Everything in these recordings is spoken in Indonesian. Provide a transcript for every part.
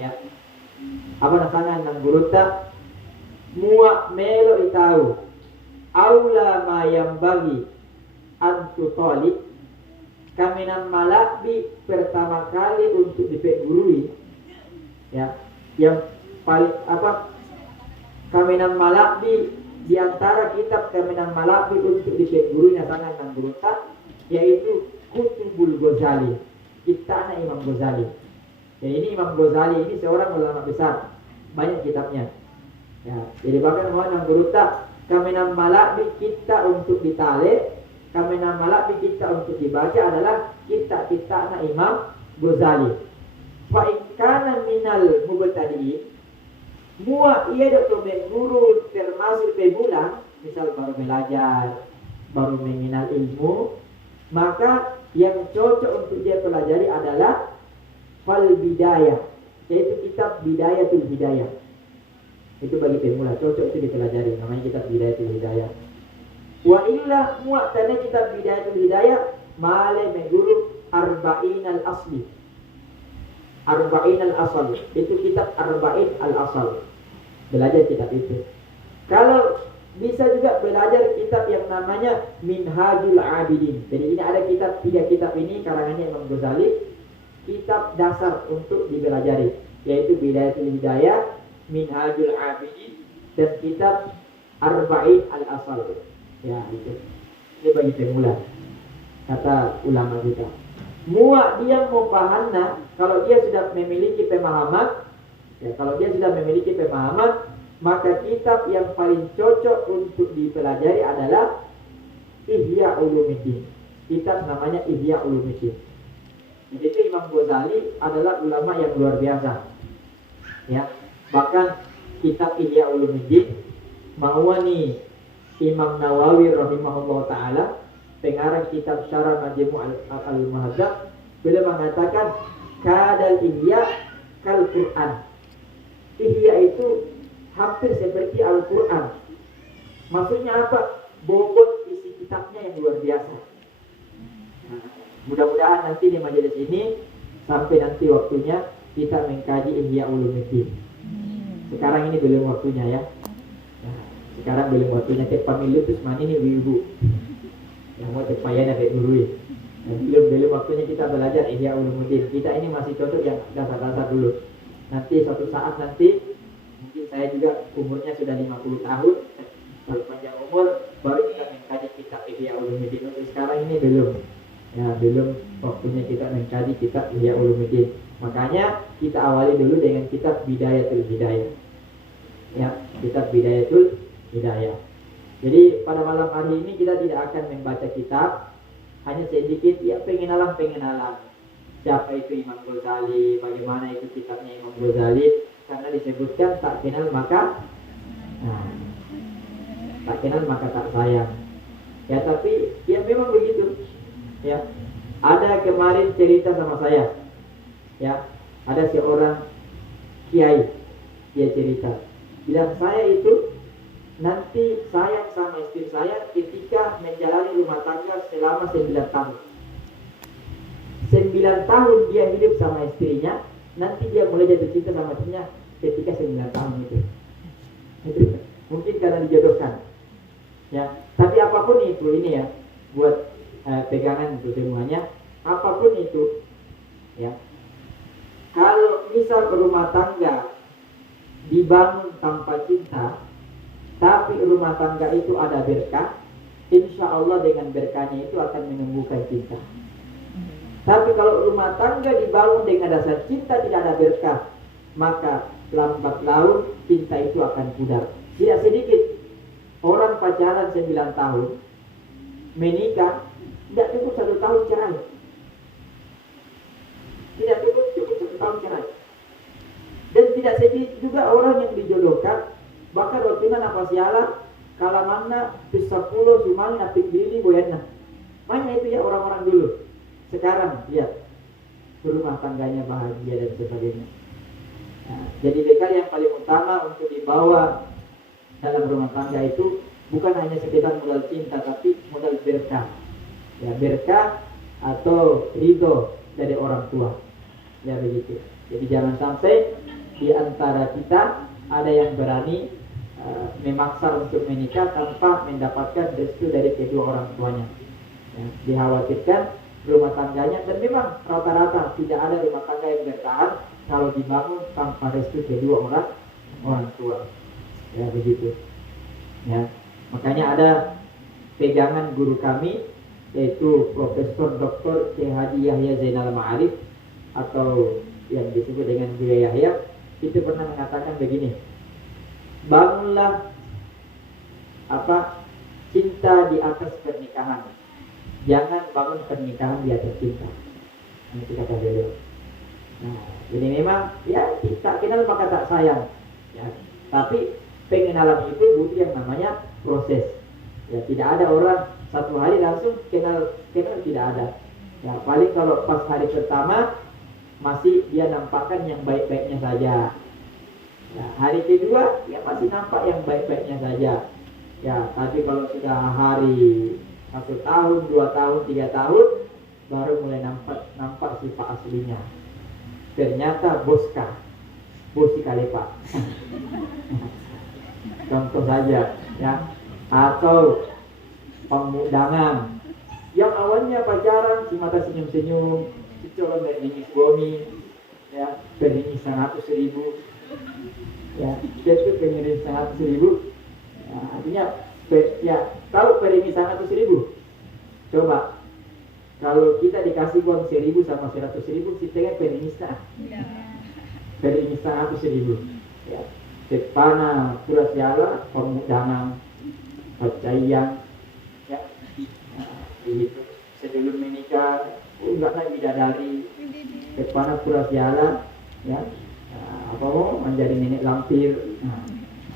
Ya, apa nasangan nang guruta muak melo itau aula ma yang bagi antu tolib kami nan malakbi pertama kali untuk dipegurui, ya, yang paling apa kami nan malakbi di antara kitab kami nan malakbi untuk dipegurui nasangan nang guruta yaitu Kutubul Ghazali, kitabnya Imam Ghazali. Ya, ini Imam Ghazali ini seorang ulama besar, banyak kitabnya. Ya, jadi bahkan mau nang guruta kami nam malak di kita untuk ditale, kami nam malak di kita untuk dibaca adalah kitab-kitabnya Imam Ghazali. Fa in kana minal mubtadi'in mua ia doktor guru termasuk pemula, misal baru belajar, baru mengenal ilmu, maka yang cocok untuk dia pelajari adalah fal bidayah, yaitu kitab Bidayatul Hidayah. Itu bagi pemula cocok itu dipelajari, namanya kitab Bidayatul Hidayah. Wa illa mu'tana kitab Bidayatul Hidayah male meguru Arba'in al-Asli. Arba'in al-Asal, itu kitab Arba'in al-Asal. Belajar kitab itu. Kalau bisa juga belajar kitab yang namanya Minhajul Abidin. Jadi ini ada kitab, 3 kitab ini karangannya Imam Ghazali, kitab dasar untuk dipelajari, yaitu Bidayatul Hidayah, Minhajul Abidin, dan kitab Arba'in al-Asal. Ya, itu. Ini bagi pemula, kata ulama kita. Muak dia mau pahamna, kalau dia sudah memiliki pemahaman, ya, kalau dia sudah memiliki pemahaman, maka kitab yang paling cocok untuk dipelajari adalah Ihya Ulumuddin. Kitab namanya Ihya Ulumuddin. Jadi itu Imam Ghazali adalah ulama yang luar biasa. Ya, bahkan kitab Ihya Ulumuddin mawani Imam Nawawi rahimahullah taala, pengarang kitab Syarah Majmu' al-Muhadzab, beliau mengatakan kadal Ihya kal Quran. Ihya itu hampir seperti Al-Quran. Maksudnya apa? Bobot isi kitabnya yang luar biasa. Nah, mudah-mudahan nanti di majelis ini sampai nanti waktunya kita mengkaji Ihya Ulumuddin. Sekarang ini belum waktunya ya. Nah, sekarang belum waktunya ke pemilu terus mana ini ibu. Yang mau terpayah dapat guru. Nah, belum waktunya kita belajar Ihya Ulumuddin. Kita ini masih cocok yang dasar-dasar dulu. Nanti suatu saat nanti mungkin saya juga umurnya sudah 50 tahun, kalau panjang umur baru kita mengkaji kitab Ihya Ulumuddin. Untuk sekarang ini belum. Ya, belum waktunya kita mengkaji kitab Ihya Ulumuddin. Makanya kita awali dulu dengan kitab Bidayatul Hidayah. Ya, kitab Bidayatul Hidayah. Jadi pada malam hari ini kita tidak akan membaca kitab, hanya sedikit ya pengenalan. Siapa itu Imam Ghazali, bagaimana itu kitabnya Imam Ghazali, karena disebutkan tak kenal maka tak kenal maka tak sayang. Ya, tapi ya memang begitu. Ya, ada kemarin cerita sama saya. Ya, ada seorang kiai, dia cerita, bilang saya itu nanti sayang sama istri saya ketika menjalani rumah tangga selama 9 tahun. 9 tahun dia hidup sama istrinya, nanti dia mulai jatuh cinta sama istrinya ketika 9 tahun itu. Mungkin karena dijodohkan. Ya, tapi apapun itu ini ya, buat pegangan untuk semuanya, apapun itu ya. Kalau misal rumah tangga dibangun tanpa cinta, tapi rumah tangga itu ada berkah, insya Allah dengan berkahnya itu akan menumbuhkan cinta. Tapi kalau rumah tangga dibangun dengan dasar cinta tidak ada berkah, maka lambat laun cinta itu akan pudar. Tidak sedikit orang pacaran 9 tahun, menikah, tidak cukup 1 tahun cerai. Tidak cukup 1 tahun cerai. Dan tidak sedikit juga orang yang dijodohkan, bahkan waktu apa sialan, kalau mana bisa pulau sumang napik diri boyana. Banyak itu ya orang-orang dulu. Sekarang lihat berumah tangganya bahagia dan sebagainya. Nah, jadi bekal yang paling utama untuk dibawa dalam rumah tangga itu bukan hanya sekedar modal cinta, tapi modal berkah. Ya, berkah atau ridho dari orang tua. Ya begitu. Jadi jangan sampai di antara kita ada yang berani memaksa untuk menikah tanpa mendapatkan restu dari kedua orang tuanya. Ya, dikhawatirkan rumah tangganya, dan memang rata-rata tidak ada rumah tangga yang bertahan kalau dibangun tanpa restu kedua orang tua. Ya begitu. Ya, makanya ada pegangan guru kami yaitu Profesor Dr. K. Haji Yahya Zainal Ma'arif atau yang disebut dengan Buya Yahya, itu pernah mengatakan begini, bangunlah cinta di atas pernikahan, jangan bangun pernikahan di atas cinta. Itu kata beliau. Nah, ini memang ya kita kenal maka tak sayang ya, tapi pengenalan itu butuh yang namanya proses ya. Tidak ada orang satu hari langsung kenal tidak ada ya. Paling kalau pas hari pertama masih dia nampakkan yang baik-baiknya saja ya, hari kedua ya masih nampak yang baik-baiknya saja ya. Tapi kalau sudah hari 1 tahun, 2 tahun, 3 tahun baru mulai nampak sifat aslinya. Ternyata bos sekali Pak. Contoh saja ya, atau pemudangan yang awalnya pacaran si mata senyum-senyum, si colong beringis gomi ya, beringis 100.000 ya, dia tuh pengirim 100.000 ya, artinya ya, tahu beringis 100.000. Coba kalau kita dikasih uang 1.000 sama 100.000, kita kan beringis beringis 100.000 ya. Sepana pura siala pemudangan percayaan ya, begitu. Sebelum menikah enggak naik bidadari, sepana pura siala ya, menjadi nenek lampir.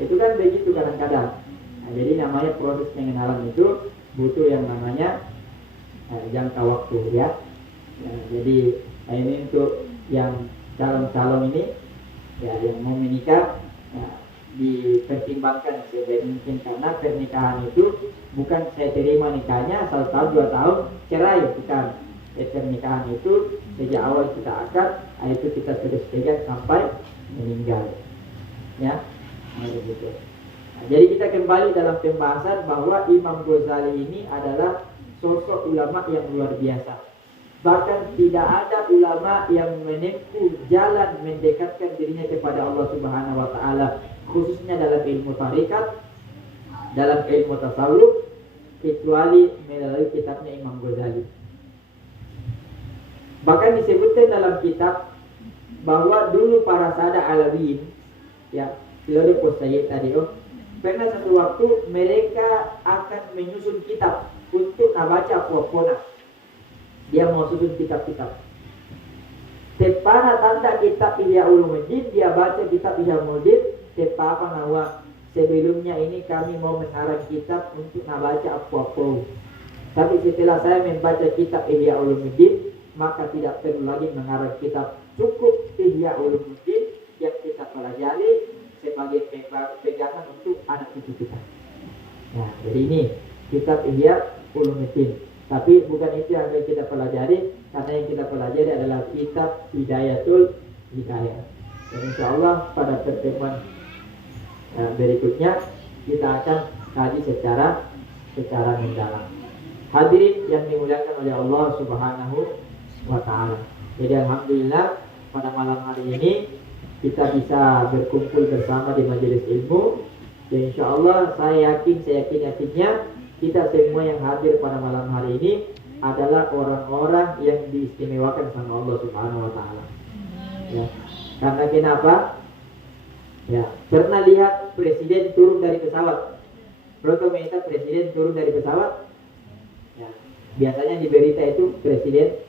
Itu kan begitu kadang-kadang. Jadi namanya proses pengenalan itu butuh yang namanya jangka waktu ya. Jadi ini untuk yang calon-calon ini ya, yang mau menikah ya, dipertimbangkan sebaik mungkin, karena pernikahan itu bukan saya terima nikahnya 1 tahun 2 tahun cerai, bukan. Pernikahan itu sejak awal kita akad, itu kita terus pegang sampai meninggal ya. Begitu. Jadi kita kembali dalam pembahasan bahwa Imam Ghazali ini adalah sosok ulama yang luar biasa. Bahkan tidak ada ulama yang menempuh jalan mendekatkan dirinya kepada Allah Subhanahu wa taala, khususnya dalam ilmu tarikat, dalam ilmu tasawuf, kecuali melalui kitabnya Imam Ghazali. Bahkan disebutkan dalam kitab bahwa dulu para sada Alawiyin ya, Filodor Sayyid tadi pernah satu waktu mereka akan menyusun kitab untuk membaca Puapona. Dia mau susun kitab-kitab. Tepana tanda kitab Ihya Ulumuddin, dia baca kitab Ihya Ulumuddin. Tepapa nawa sebelumnya ini kami mau mengarang kitab untuk membaca apa-apa. Tapi setelah saya membaca kitab Ihya Ulumuddin, maka tidak perlu lagi mengarang kitab. Cukup Ihya Ulumuddin yang kita pelajari sebagai pegangan untuk anak cucu kita. Nah, jadi ini kitab Ihya Ulumuddin. Tapi bukan itu yang kita pelajari, karena yang kita pelajari adalah kitab Hidayatul Hidayah. Dan insya Allah pada pertemuan berikutnya kita akan kaji secara mendalam. Hadirin yang dimuliakan oleh Allah Subhanahu wa taala. Jadi alhamdulillah pada malam hari ini kita bisa berkumpul bersama di majelis ilmu. Dan insya Allah saya yakinnya kita semua yang hadir pada malam hari ini adalah orang-orang yang diistimewakan sama Allah Subhanahu wa taala. Ya. Karena kenapa? Ya, pernah lihat presiden turun dari pesawat? Pernah minta presiden turun dari pesawat? Ya. Biasanya di berita itu presiden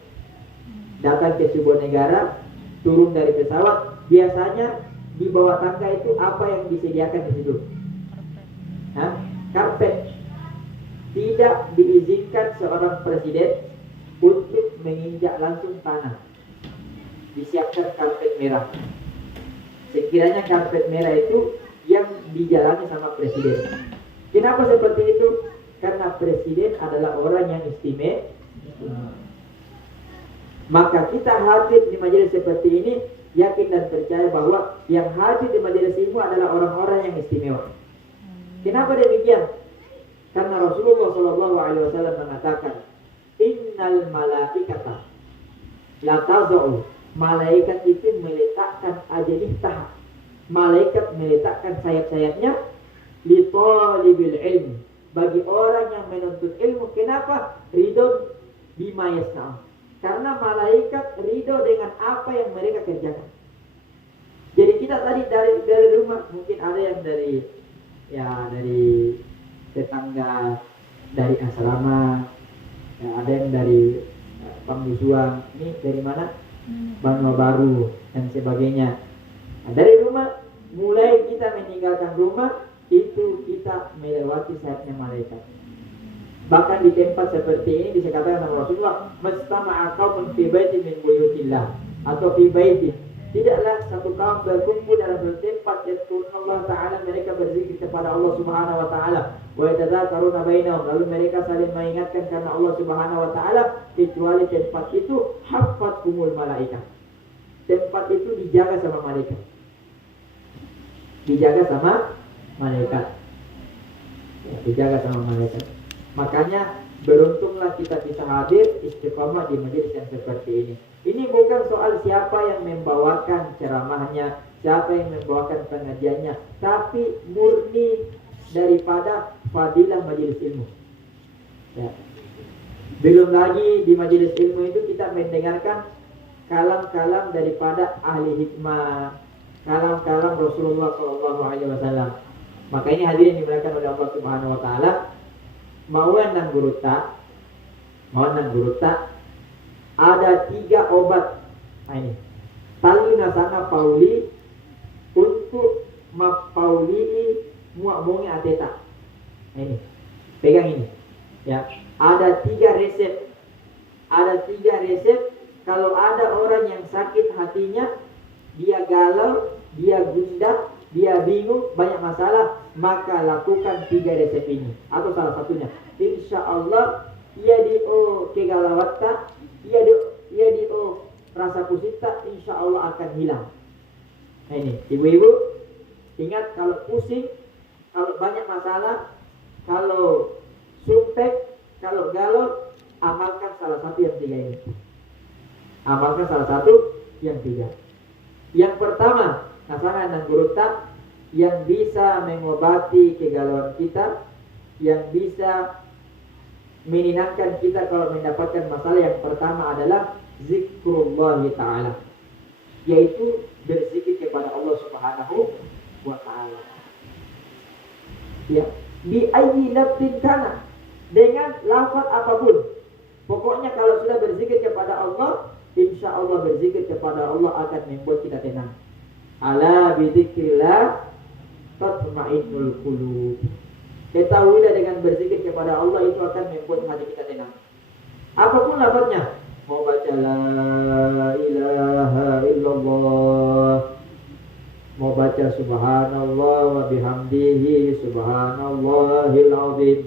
datang ke sebuah negara, turun dari pesawat, biasanya di bawah tangga itu apa yang disediakan di situ? Karpet. Tidak diizinkan seorang presiden untuk menginjak langsung tanah. Disiapkan karpet merah. Sekiranya karpet merah itu yang dijalani sama presiden. Kenapa seperti itu? Karena presiden adalah orang yang istimewa. Maka kita hadir di majelis seperti ini yakin dan percaya bahwa yang hadir di majelis ilmu adalah orang-orang yang istimewa. Kenapa demikian? Karena Rasulullah Shallallahu Alaihi Wasallam mengatakan, Innal malaikata la tad'u. Malaikat itu meletakkan ajnihah. Malaikat meletakkan sayap-sayapnya li talibil ilmi, bagi orang yang menuntut ilmu. Kenapa? Ridho bima yasna'un. Karena malaikat ridho dengan apa yang mereka kerjakan. Jadi kita tadi dari rumah, mungkin ada yang dari tetangga, dari asrama, ya, ada yang dari Pangbusuang, ini dari mana? Banua Baru dan sebagainya. Nah, dari rumah, mulai kita meninggalkan rumah, itu kita melewati sayapnya malaikat. Bahkan di tempat seperti ini bisa katakan sama Rasulullah, mastama'a qaumun fi baitin min buyutillah, atau fi baitin. Tidaklah satu kaum berkumpul dalam satu tempat yadhkuruna Allah Ta'ala, mereka berzikir kepada Allah Subhanahu Wa Ta'ala, wa yatadzakaruna bainahum, lalu mereka saling mengingatkan karena Allah Subhanahu Wa Ta'ala, kecuali tempat itu hafathumul malaikat. Tempat itu dijaga sama malaikat. Dijaga sama malaikat. Ya, dijaga sama malaikat. Makanya beruntunglah kita bisa hadir istiqamah di majelis yang seperti ini. Ini bukan soal siapa yang membawakan ceramahnya, siapa yang membawakan pengajiannya, tapi murni daripada fadilah majelis ilmu. Ya. Belum lagi di majelis ilmu itu kita mendengarkan kalam-kalam daripada ahli hikmah, kalam-kalam Rasulullah Shallallahu Alaihi Wasallam. Maka ini hadirin dimuliakan oleh Allah Subhanahu Wa Taala. Mauan nang guruta ada 3 obat. Nah ini talina sana pauli untuk mapauli muamongi ateta. Nah ini pegang ini ya, ada 3 resep. Ada 3 resep. Kalau ada orang yang sakit hatinya, dia galau, dia gundah, dia bingung, banyak masalah, maka lakukan 3 resep ini atau salah satunya. Insya Allah ia dio kegalawatta, ia dio rasa pusita, insya Allah akan hilang. Nah ini ibu-ibu, ingat kalau pusing, kalau banyak masalah, kalau sumpek, kalau galau, amalkan salah satu yang 3 ini. Amalkan salah satu yang 3. Yang pertama, nasangan dan guruta, yang bisa mengobati kegalauan kita, yang bisa menenangkan kita kalau mendapatkan masalah. Yang pertama adalah zikrullah ta'ala, yaitu berzikir kepada Allah Subhanahu wa ta'ala. Ya, bi ayyi lafzin kana, dengan lafaz apapun. Pokoknya kalau sudah berzikir kepada Allah, insya Allah berzikir kepada Allah akan membuat kita tenang. Ala bizikrillah tatma'innul qulub. Ketahuilah dengan berzikir kepada Allah itu akan membuat hati kita tenang. Apapun lafaznya, mau baca la ilaha illallah, mau baca subhanallah wa bihamdihi subhanallahil azim,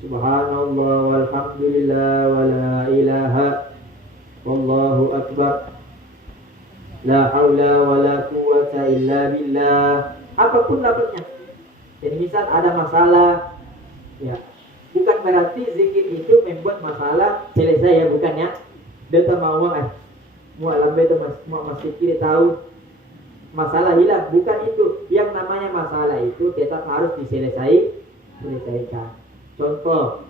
subhanallah walhamdulillah wa la ilaha wallahu akbar, la haula wa la quwwata illa billah. Apapun lafaznya. Jadi misal ada masalah, ya, bukan berarti zikir itu membuat masalah selesai, ya, bukan ya. Dia mau lambe itu masih kiri tahu masalah hilang, bukan itu. Yang namanya masalah itu tetap harus diselesaikan. Contoh,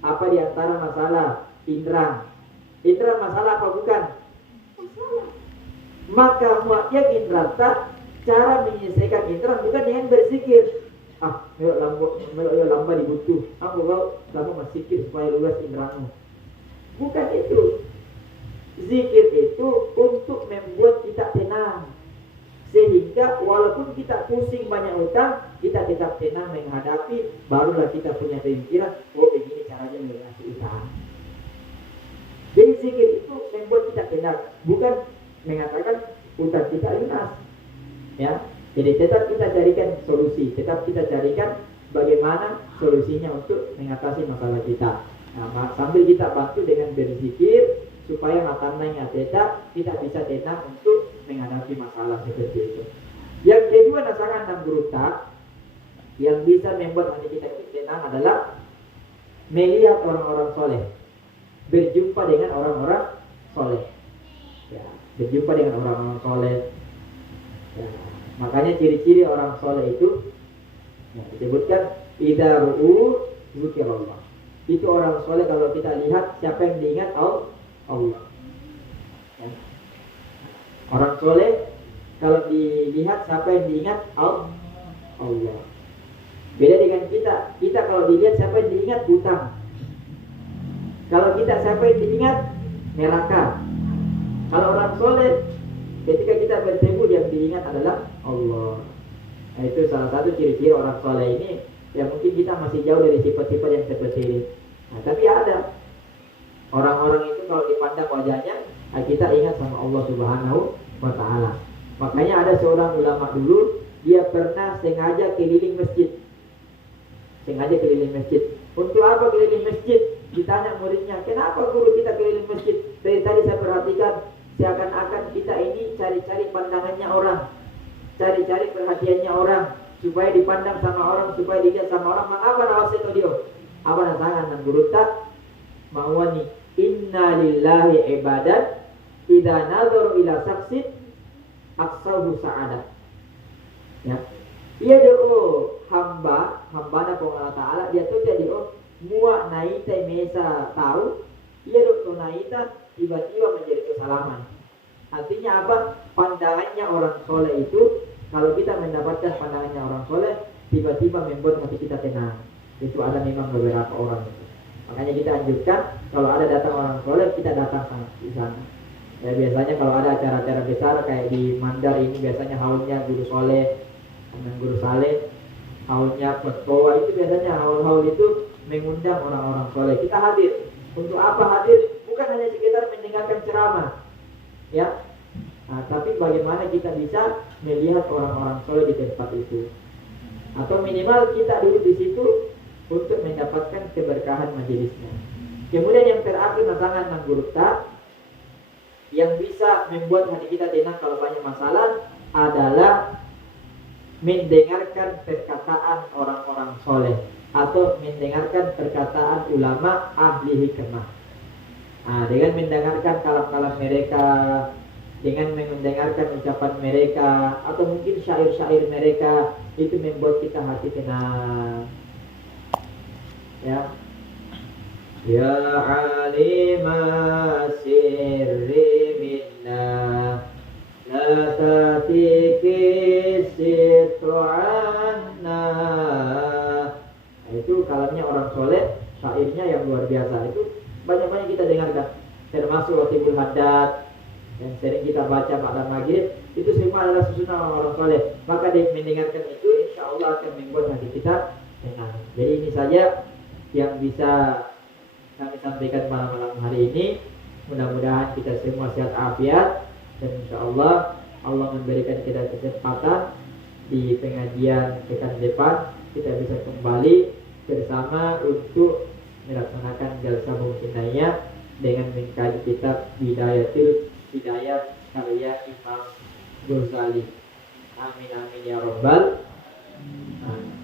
apa di antara masalah? Indra masalah apa bukan? Masalah. Maka muayak indra cara menyelesaikan indra bukan dengan berzikir. Melok lamba dibutuh. Aku kamu masih zikir supaya luas indramu. Bukan itu. Zikir itu untuk membuat kita tenang, sehingga walaupun kita pusing banyak utang, kita tetap tenang menghadapi. Barulah kita punya pemikiran, oh begini caranya melunasi utang. Jadi zikir itu membuat kita tenang, bukan mengatakan utang kita lunas. Ya. Jadi tetap kita carikan solusi, tetap kita carikan bagaimana solusinya untuk mengatasi masalah kita. Nah, sambil kita bantu dengan berzikir supaya matanya tetap kita bisa tenang untuk menghadapi masalah seperti itu. Yang kedua, nasangan dan gurita yang bisa membuat hati kita tenang adalah melihat orang-orang soleh, berjumpa dengan orang-orang soleh. Ya, berjumpa dengan orang-orang soleh. Ya, makanya ciri-ciri orang soleh itu ya, disebutkan idza ru'u dzikrullah. Itu orang soleh kalau kita lihat siapa yang diingat Allah. Ya. Orang soleh kalau dilihat siapa yang diingat Allah. Beda dengan kita kalau dilihat siapa yang diingat hutang. Kalau kita siapa yang diingat neraka. Kalau orang soleh ketika kita bertemu yang diingat adalah Allah. Nah, itu salah satu ciri-ciri orang soleh ini. Ya mungkin kita masih jauh dari sifat-sifat yang seperti ini. Nah, tapi ada orang-orang itu kalau dipandang wajahnya, kita ingat sama Allah Subhanahu wa Ta'ala. Makanya ada seorang ulama dulu, dia pernah sengaja keliling masjid. Untuk apa keliling masjid? Ditanya muridnya, kenapa guru kita keliling masjid? Dari tadi saya perhatikan, seakan-akan kita ini cari-cari pandangannya orang, cari-cari perhatiannya orang, supaya dipandang sama orang, supaya dilihat sama orang. Mengapa rawat itu dia? Apa nasangan dan guru tak ma'wani inna lillahi ibadat idza nadharu ila saksin aksahu sa'adah. Ya. Ia doa hamba Allah Ta'ala dia tuh jadi mua naita mesa tahu ia doa naita tiba-tiba menjadi kesalaman. Artinya apa? Pandangannya orang soleh itu, kalau kita mendapatkan pandangannya orang soleh, tiba-tiba membuat hati kita tenang. Itu ada memang beberapa orang itu. Makanya kita anjurkan kalau ada datang orang soleh, kita datang di sana. Ya biasanya kalau ada acara-acara besar kayak di Mandar ini, biasanya haulnya guru soleh dan guru saleh, haulnya petua, itu biasanya haul-haul itu mengundang orang-orang soleh. Kita hadir. Untuk apa hadir? Bukan hanya sekedar mendengarkan ceramah, ya. Nah, tapi bagaimana kita bisa melihat orang-orang soleh di tempat itu, atau minimal kita duduk di situ untuk mendapatkan keberkahan majelisnya. Kemudian yang terakhir, nasangan dan gurita yang bisa membuat hati kita tenang kalau banyak masalah adalah mendengarkan perkataan orang-orang soleh atau mendengarkan perkataan ulama ahli hikmah. Nah, dengan mendengarkan kalam-kalam mereka, dengan mendengarkan ucapan mereka, atau mungkin syair-syair mereka, itu membuat kita hati tenang. Ya, ya alima sirri minna la tatiki situ'anna. Itu kalamnya orang soleh, syairnya yang luar biasa. Itu banyak-banyak kita dengarkan, termasuk Watibul Haddad yang sering kita baca pada maghrib. Itu semua adalah susunan orang-orang soleh. Maka mendengarkan itu insya Allah akan membuat hati kita tenang. Jadi ini saja yang bisa kami sampaikan malam-malam hari ini. Mudah-mudahan kita semua sehat afiat, dan insya Allah memberikan kita kesempatan di pengajian pekan depan kita bisa kembali bersama untuk melaksanakan jalsah mungkinaya dengan mengkaji kitab Hidayah karya Imam Ghazali. Amin amin ya rabbal alamin.